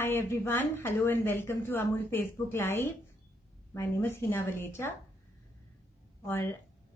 Hi everyone, hello and welcome to Amul Facebook Live. My name is Hina Walecha और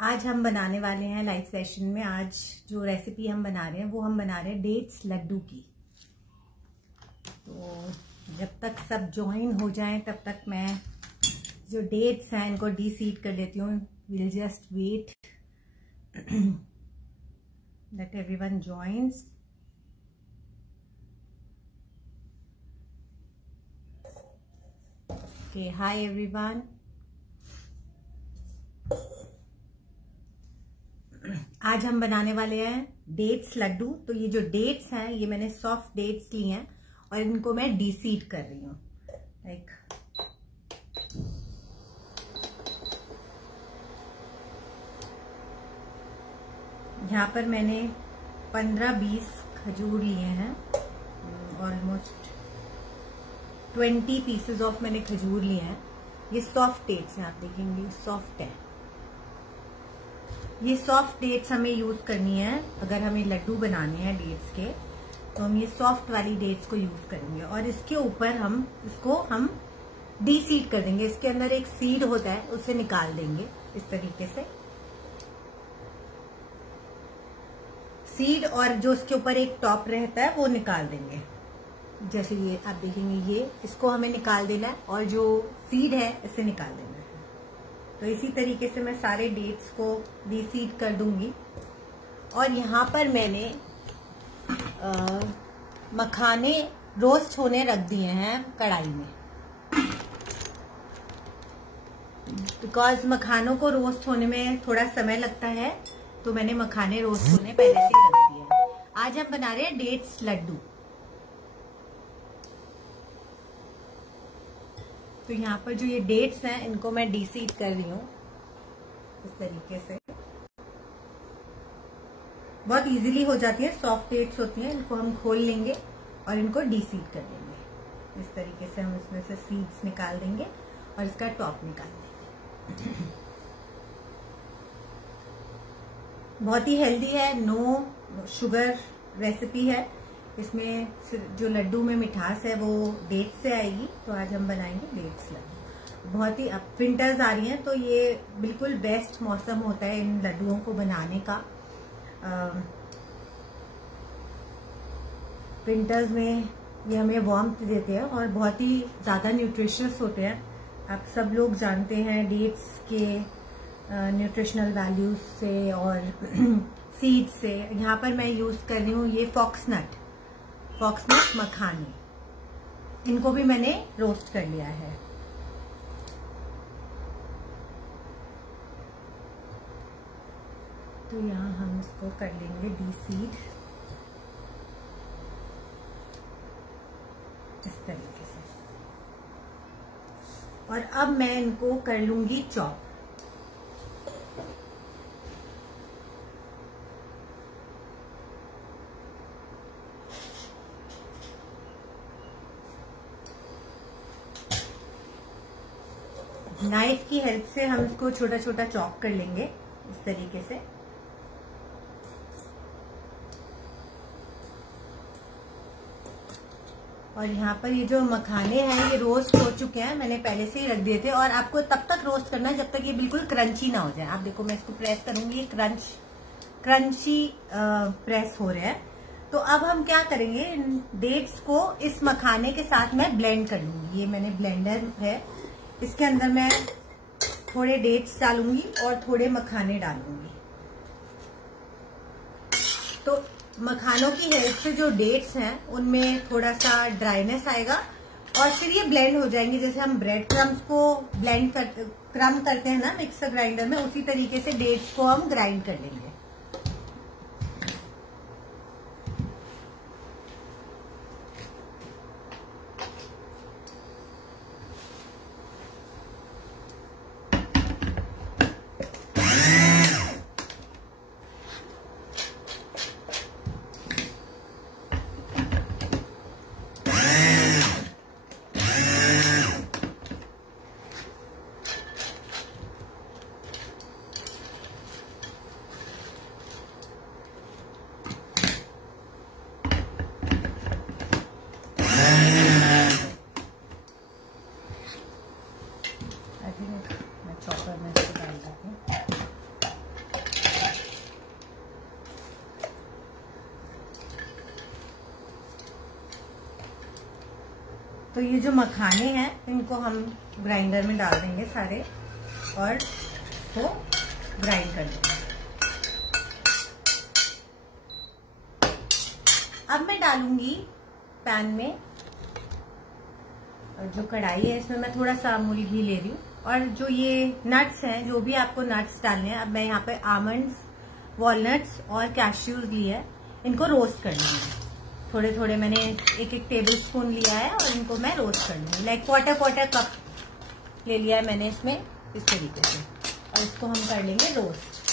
आज हम बनाने वाले हैं लाइव सेशन में। आज जो रेसिपी हम बना रहे हैं वो हम बना रहे हैं डेट्स लड्डू की। तो जब तक सब ज्वाइन हो जाएं तब तक मैं जो डेट्स हैं इनको डीसीड कर लेती हूँ। Will just wait that everyone joins. Okay, hi everyone. आज हम बनाने वाले हैं डेट्स लड्डू। तो ये जो डेट्स हैं ये मैंने सॉफ्ट डेट्स ली हैं और इनको मैं डीसीड कर रही हूँ। लाइक यहाँ पर मैंने 15-20 खजूर लिए हैं। ऑलमोस्ट 20 पीसेस ऑफ मैंने खजूर लिए हैं। ये सॉफ्ट डेट्स हैं, आप देखेंगे सॉफ्ट है। ये सॉफ्ट डेट्स हमें यूज करनी है। अगर हमें लड्डू बनाने हैं डेट्स के तो हम ये सॉफ्ट वाली डेट्स को यूज करेंगे और इसके ऊपर हम डीसीड कर देंगे। इसके अंदर एक सीड होता है, उसे निकाल देंगे इस तरीके से। सीड और जो उसके ऊपर एक टॉप रहता है वो निकाल देंगे। जैसे ये आप देखेंगे, ये इसको हमें निकाल देना है और जो सीड है इसे निकाल देना है। तो इसी तरीके से मैं सारे डेट्स को डीसीड कर दूंगी। और यहाँ पर मैंने मखाने रोस्ट होने रख दिए हैं कढ़ाई में, बिकॉज मखानों को रोस्ट होने में थोड़ा समय लगता है। तो मैंने मखाने रोस्ट होने पहले से ही रख दिए हैं। आज हम बना रहे हैं डेट्स लड्डू। तो यहाँ पर जो ये डेट्स हैं इनको मैं डीसीड कर रही हूँ इस तरीके से। बहुत इजीली हो जाती है, सॉफ्ट डेट्स होती हैं। इनको हम खोल लेंगे और इनको डीसीड कर देंगे। इस तरीके से हम इसमें से सीड्स निकाल देंगे और इसका टॉप निकाल देंगे। बहुत ही हेल्दी है, नो शुगर रेसिपी है। इसमें जो लड्डू में मिठास है वो डेट्स से आएगी। तो आज हम बनाएंगे डेट्स लड्डू। बहुत ही अब विंटर्स आ रही हैं तो ये बिल्कुल बेस्ट मौसम होता है इन लड्डुओं को बनाने का। विंटर्स में ये हमें वार्मथ देते हैं और बहुत ही ज्यादा न्यूट्रिशियस होते हैं। आप सब लोग जानते हैं डेट्स के न्यूट्रिशनल वैल्यूज से और सीड्स से। यहाँ पर मैं यूज कर रही हूँ ये फॉक्सनट मखाने। इनको भी मैंने रोस्ट कर लिया है। तो यहाँ हम इसको कर लेंगे डीसीड इस तरीके से। और अब मैं इनको कर लूंगी चॉप। नाइफ की हेल्प से हम इसको छोटा छोटा चॉप कर लेंगे इस तरीके से। और यहाँ पर ये जो मखाने हैं ये रोस्ट हो चुके हैं, मैंने पहले से ही रख दिए थे। और आपको तब तक रोस्ट करना है जब तक ये बिल्कुल क्रंची ना हो जाए। आप देखो, मैं इसको प्रेस करूंगी, क्रंची प्रेस हो रहे हैं। तो अब हम क्या करेंगे, इन डेट्स को इस मखाने के साथ मैं ब्लेंड कर लूंगी। ये मैंने ब्लेंडर है, इसके अंदर मैं थोड़े डेट्स डालूंगी और थोड़े मखाने डालूंगी। तो मखानों की हेल्प से जो डेट्स हैं उनमें थोड़ा सा ड्राइनेस आएगा और फिर ये ब्लेंड हो जाएंगे। जैसे हम ब्रेड क्रम्स को क्रम करते हैं ना मिक्सर ग्राइंडर में, उसी तरीके से डेट्स को हम ग्राइंड कर लेंगे। तो ये जो मखाने हैं इनको हम ग्राइंडर में डाल देंगे सारे और इसको ग्राइंड कर देंगे। अब मैं डालूंगी पैन में, और जो कढ़ाई है इसमें मैं थोड़ा सा अमूल घी ले रही हूँ। और जो ये नट्स हैं, जो भी आपको नट्स डालने हैं, अब मैं यहाँ पे आमंड्स, वॉलनट्स और कैश्यूज लिए है, इनको रोस्ट कर लूंगी। थोड़े थोड़े मैंने एक टेबल स्पून लिया है और इनको मैं रोस्ट कर लूंगी। लाइक क्वार्टर कप ले लिया है मैंने इसमें, इस तरीके से, और इसको हम कर लेंगे रोस्ट।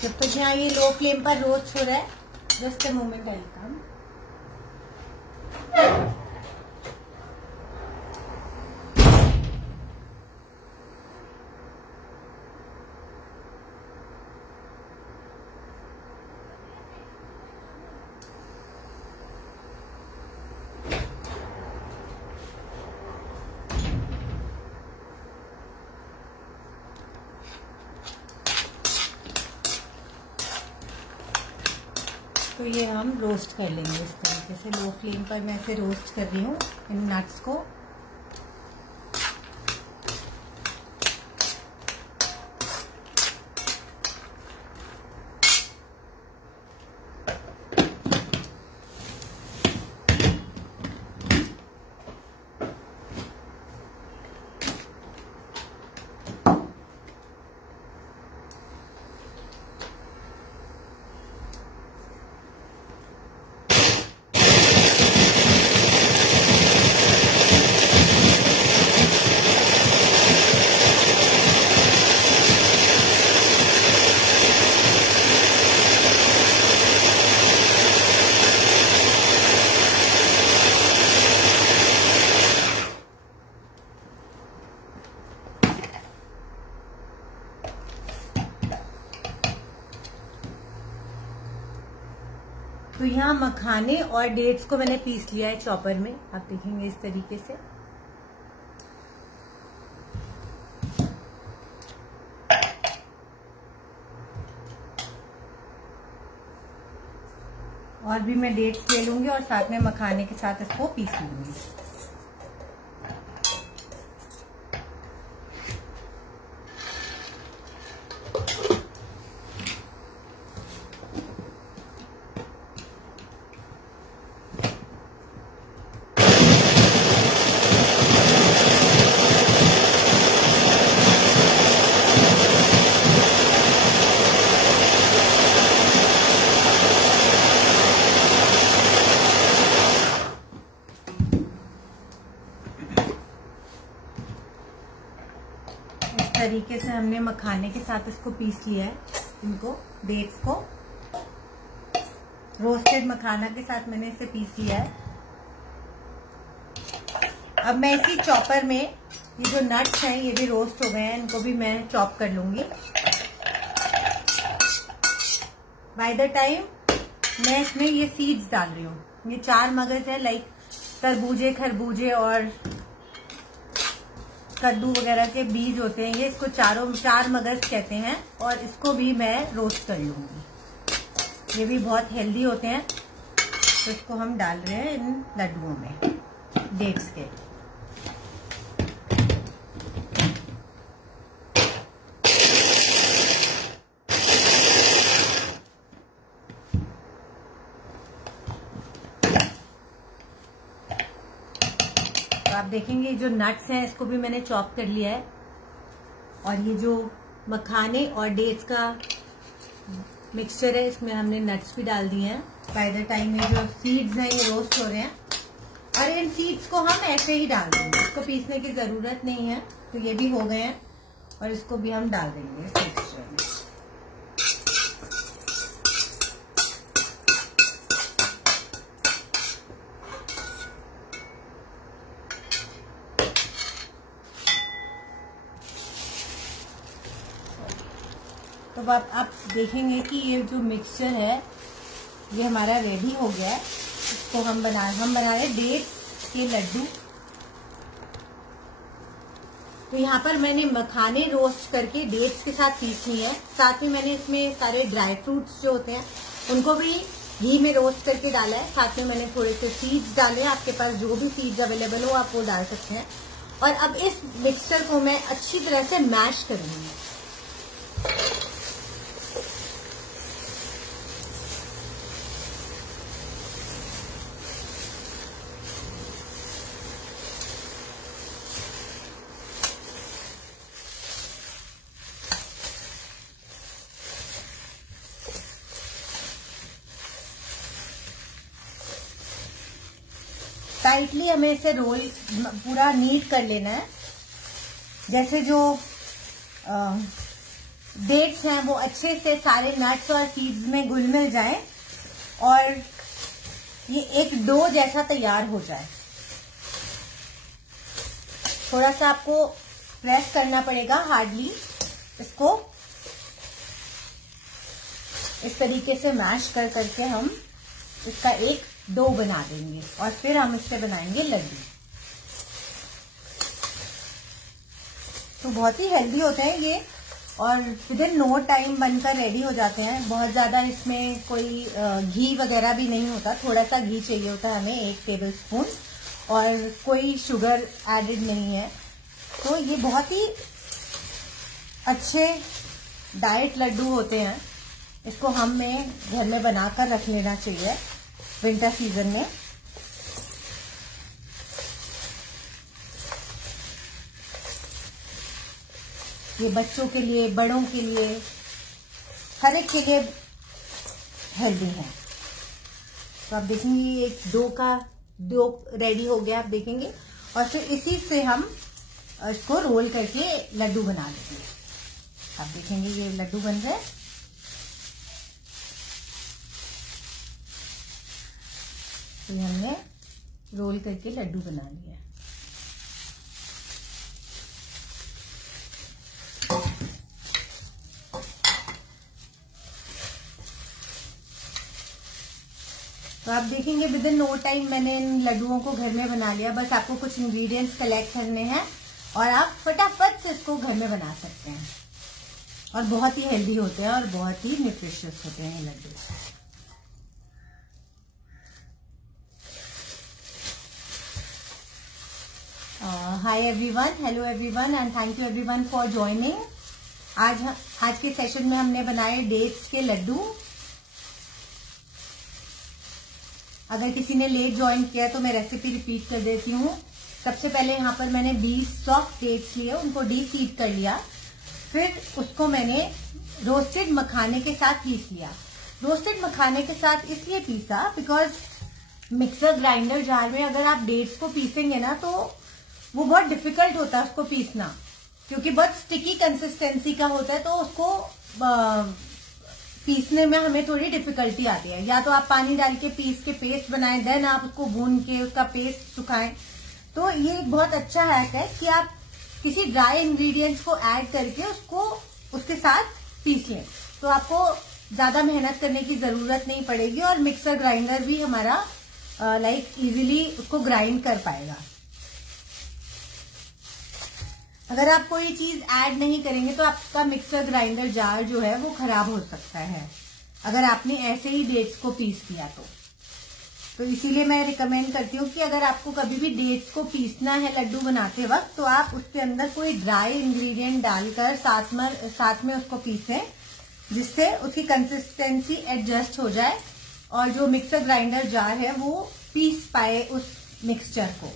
जब तक यहाँ ये लो फ्लेम पर रोस्ट हो रहा है, जस्ट अ मोमेंट, आई कम। तो ये हम रोस्ट कर लेंगे इस तरीके से, लो फ्लेम पर मैं इसे रोस्ट कर रही हूँ इन नट्स को। तो यहाँ मखाने और डेट्स को मैंने पीस लिया है चॉपर में, आप देखेंगे इस तरीके से। और भी मैं डेट्स ले लूंगी और साथ में मखाने के साथ इसको पीस लूंगी। तरीके से हमने मखाने के साथ इसको पीस लिया है, इनको डेट्स को रोस्टेड मखाना के साथ मैंने इसे पीस लिया है। अब मैं इसी चॉपर में ये जो नट्स हैं ये भी रोस्ट हो गए हैं, इनको भी मैं चॉप कर लूंगी। बाय द टाइम मैं इसमें ये सीड्स डाल रही हूँ, ये 4 मगज है, लाइक तरबूजे, खरबूजे और कद्दू वगैरह के बीज होते हैं, ये इसको 4 मगज कहते हैं, और इसको भी मैं रोस्ट कर लूंगी। ये भी बहुत हेल्दी होते हैं, तो इसको हम डाल रहे हैं इन लड्डुओं में, डेट्स के। आप देखेंगे जो नट्स हैं इसको भी मैंने चॉप कर लिया है, और ये जो मखाने और डेट्स का मिक्सचर है इसमें हमने नट्स भी डाल दिए हैं। बाय द टाइम ये जो सीड्स हैं ये रोस्ट हो रहे हैं, और इन सीड्स को हम ऐसे ही डाल देंगे, इसको पीसने की जरूरत नहीं है। तो ये भी हो गए हैं, और इसको भी हम डाल देंगे इस मिक्सचर में। अब आप देखेंगे कि ये जो मिक्सचर है ये हमारा रेडी हो गया है। इसको हम बना रहे डेट्स के लड्डू। तो यहाँ पर मैंने मखाने रोस्ट करके डेट्स के साथ पीस ली है। साथ ही मैंने इसमें सारे ड्राई फ्रूट्स जो होते हैं उनको भी घी में रोस्ट करके डाला है। साथ में मैंने थोड़े से सीड्स डाले हैं। आपके पास जो भी सीड्स अवेलेबल हो आप वो डाल सकते हैं। और अब इस मिक्सचर को मैं अच्छी तरह से मैश करूंगी। टाइटली हमें इसे रोल पूरा नीट कर लेना है। जैसे जो डेट्स हैं वो अच्छे से सारे नट्स और सीड्स में घुल मिल जाए और ये एक डो जैसा तैयार हो जाए। थोड़ा सा आपको प्रेस करना पड़ेगा हार्डली। इसको इस तरीके से मैश कर करके हम इसका एक डो बना देंगे और फिर हम इससे बनाएंगे लड्डू। तो बहुत ही हेल्दी होते हैं ये और विद इन नो टाइम बनकर रेडी हो जाते हैं। बहुत ज्यादा इसमें कोई घी वगैरह भी नहीं होता। थोड़ा सा घी चाहिए होता है हमें 1 टेबल स्पून और कोई शुगर एडेड नहीं है। तो ये बहुत ही अच्छे डाइट लड्डू होते हैं। इसको हमें घर में बनाकर रख लेना चाहिए विंटर सीजन में। ये बच्चों के लिए, बड़ों के लिए, हर एक के लिए हेल्दी है। तो आप देखेंगे एक डो रेडी हो गया, आप देखेंगे। और फिर इसी से हम इसको रोल करके लड्डू बना देंगे। आप देखेंगे ये लड्डू बन रहे हैं। तो हमने रोल करके लड्डू बना लिया। तो आप देखेंगे विद इन नो टाइम मैंने इन लड्डुओं को घर में बना लिया। बस आपको कुछ इंग्रेडिएंट्स कलेक्ट करने हैं और आप फटाफट से इसको घर में बना सकते हैं। और बहुत ही हेल्दी होते हैं और बहुत ही न्यूट्रिशियस होते हैं ये laddu. Hi everyone, hello everyone and thank you everyone for joining. आज के सेशन में हमने बनाए डेट्स के लड्डू। अगर किसी ने लेट ज्वाइन किया तो मैं रेसिपी रिपीट कर देती हूँ। सबसे पहले यहाँ पर मैंने 20 सॉफ्ट डेट्स लिए, उनको डीसीड कर लिया। फिर उसको मैंने रोस्टेड मखाने के साथ पीस लिया। रोस्टेड मखाने के साथ इसलिए पीसा बिकॉज मिक्सर ग्राइंडर जार में अगर आप डेट्स को पीसेंगे ना तो वो बहुत डिफिकल्ट होता है उसको पीसना, क्योंकि बहुत स्टिकी कंसिस्टेंसी का होता है। तो उसको पीसने में हमें थोड़ी डिफिकल्टी आती है। या तो आप पानी डाल के पीस के पेस्ट बनाएं, देन आप उसको भून के उसका पेस्ट सुखाएं। तो ये एक बहुत अच्छा हैक है कि आप किसी ड्राई इंग्रेडिएंट्स को ऐड करके उसको उसके साथ पीस लें। तो आपको ज्यादा मेहनत करने की जरूरत नहीं पड़ेगी और मिक्सर ग्राइंडर भी हमारा इजीली उसको ग्राइंड कर पाएगा। अगर आप कोई चीज ऐड नहीं करेंगे तो आपका मिक्सर ग्राइंडर जार जो है वो खराब हो सकता है अगर आपने ऐसे ही डेट्स को पीस दिया तो इसीलिए मैं रिकमेंड करती हूँ कि अगर आपको कभी भी डेट्स को पीसना है लड्डू बनाते वक्त तो आप उसके अंदर कोई ड्राई इंग्रेडिएंट डालकर साथ में उसको पीसें, जिससे उसकी कंसिस्टेंसी एडजस्ट हो जाए और जो मिक्सर ग्राइंडर जार है वो पीस पाए उस मिक्सचर को।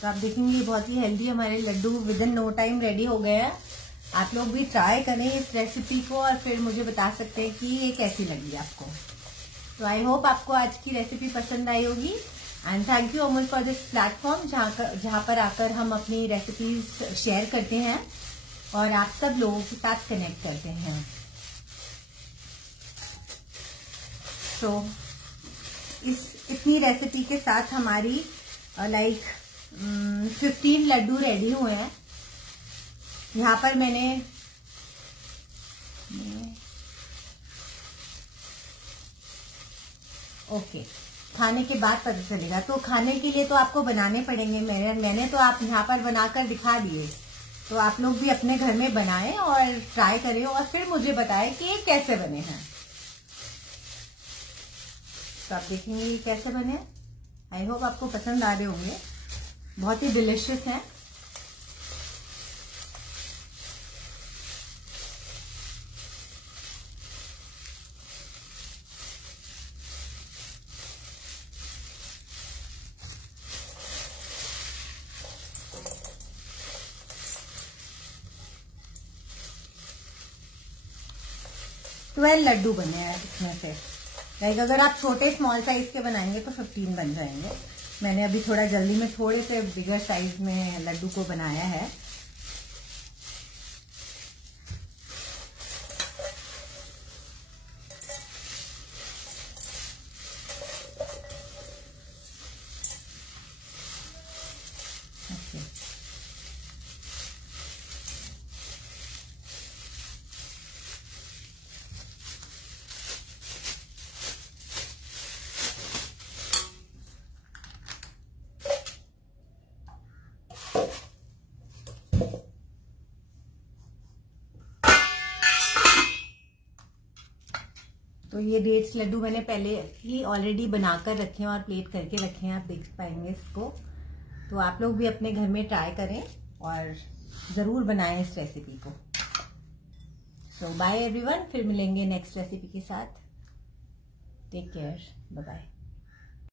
तो आप देखेंगे बहुत ही हेल्दी हमारे laddu within no time ready हो गए हैं। आप लोग भी ट्राई करें इस रेसिपी को और फिर मुझे बता सकते हैं कि ये कैसी लगी आपको। तो आई होप आपको आज की रेसिपी पसंद आई होगी and thank you Amul for this platform जहां पर आकर हम अपनी रेसिपीज शेयर करते हैं और आप सब लोगों के साथ कनेक्ट करते हैं। तो इतनी रेसिपी के साथ हमारी 15 लड्डू रेडी हुए हैं। यहाँ पर मैंने ओके, खाने के बाद पता चलेगा। तो खाने के लिए तो आपको बनाने पड़ेंगे। मैंने तो आप यहाँ पर बनाकर दिखा दिए, तो आप लोग भी अपने घर में बनाएं और ट्राई करें और फिर मुझे बताएं कि ये कैसे बने हैं। तो आप देखेंगे ये कैसे बने। आई होप आपको पसंद आ रहे होंगे, बहुत ही डिलिशियस हैं। 12 लड्डू बने हैं इसमें से। लाइक अगर आप छोटे स्मॉल साइज के बनाएंगे तो 15 बन जाएंगे। मैंने अभी थोड़ा जल्दी में थोड़े से बिगर साइज में लड्डू को बनाया है। तो ये डेट्स लड्डू मैंने पहले ही ऑलरेडी बनाकर रखे हैं और प्लेट करके रखे हैं, आप देख पाएंगे इसको। तो आप लोग भी अपने घर में ट्राई करें और जरूर बनाएं इस रेसिपी को। सो बाय एवरीवन, फिर मिलेंगे नेक्स्ट रेसिपी के साथ। Take care, bye bye.